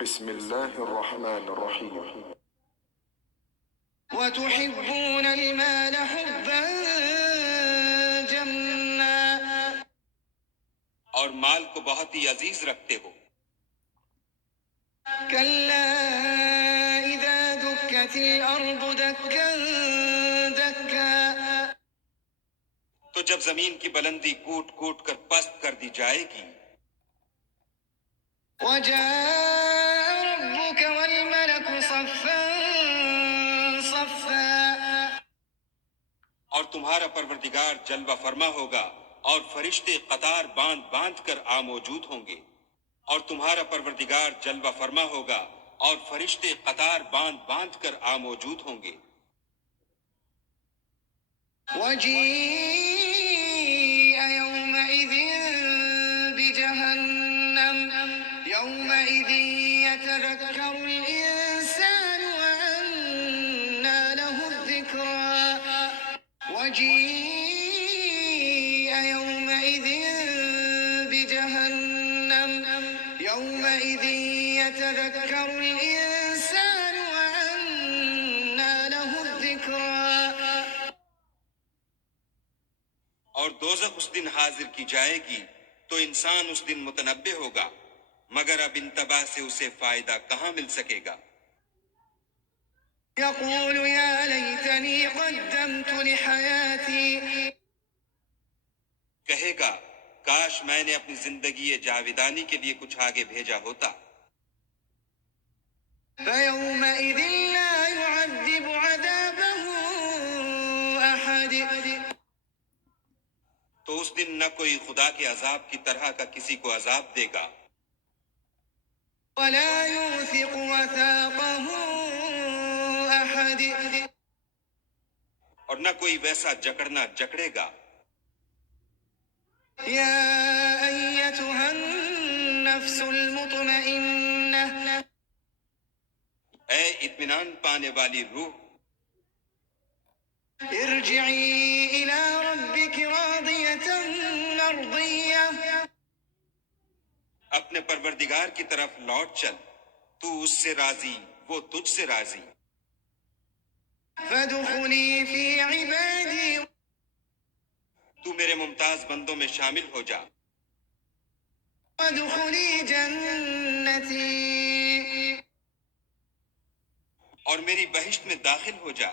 بسم الله الرحمن الرحيم. وتحبون المال حبا جما، اور مال کو بہت ہی عزیز رکھتے ہو. كلا إذا دكت الأرض دكا دكا، تو جب زمین کی بلندی کوٹ کوٹ کر پست کر دی جائے گی. وجاء ربك والملك صفا صفا، اور تمہارا پروردگار جلوہ فرما ہوگا اور فرشتے قطار باندھ باندھ کر موجود ہوں گے. اور تمہارا پروردگار جلوہ فرما ہوگا اور فرشتے قطار باندھ باندھ کر موجود ہوں گے. وجيء يومئذ بجهنم يومئذ يتذكر الإنسان وأنى له الذكرى. وجيء يومئذ بجهنم يومئذ يتذكر الإنسان وأنى له الذكرى. اور دوزخ اس دن حاضر کی جائے گی تو انسان اس دن متنبہ ہوگا، مگر اب انتباہ سے اسے فائدہ کہاں مل سکے گا. يقول يا ليتني قدمت لحياتي، کہے گا کاش میں نے اپنی زندگی جاویدانی کے لیے کچھ آگے بھیجا ہوتا. فيومئذ لا يعذب عذابه أحد، تو اس دن نہ کوئی خدا کے عذاب کی طرح کا کسی کو عذاب دے گا، ولا يوثق وثاقه أحد، اور نہ کوئی ویسا جکڑنا جکڑے گا. يا أيتها النفس المطمئنة، اے اطمینان پانے والی روح، ارجعي إلى ربك راضية مرضية، اپنے پروردگار کی طرف لوٹ چل، تو اس سے راضی وہ تجھ سے راضی. فادخلي في عبادي تو میرے ممتاز بندوں میں شامل ہو جا وادخلي جنتي. اور میری بہشت میں داخل ہو جا.